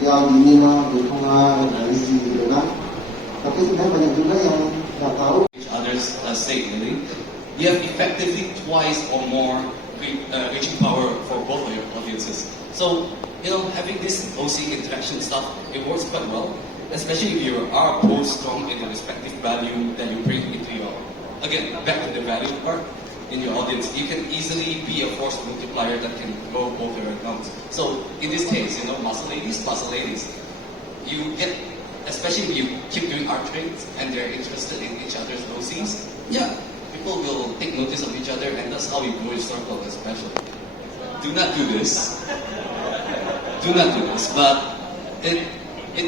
yang minimal, dukungan, analisis gitu kan. Tapi sebenarnya banyak juga yang nggak tahu. Each other's sake, really. You have effectively twice or more reaching power for both of your audiences. So, having this OC interaction stuff, it works quite well, especially if you are both strong in the respective value that you bring into your, again, back to the value part in your audience. You can easily be a force multiplier that can grow both your accounts. So, in this case, muscle ladies, you get, especially if you keep doing art trades and they're interested in each other's OCs, yeah, people will take notice of each other, and that's how you grow your circle, especially. Do not do this. Do not do this. But it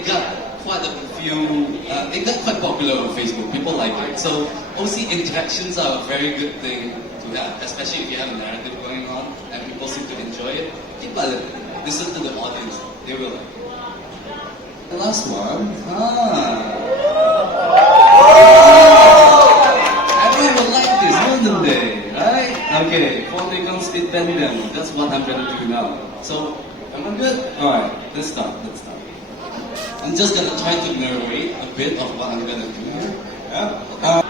got quite a few. It got quite popular on Facebook. People like it. So OC interactions are a very good thing to have, especially if you have a narrative going on and people seem to enjoy it. Keep at it. Listen to the audience. They will like it. The last one. Everyone would like this, wouldn't they? Right? Okay, Polygon Speed Bendem. That's what I'm gonna do now. So, am I good? Alright, let's start. I'm just gonna try to narrate a bit of what I'm gonna do here. Yeah?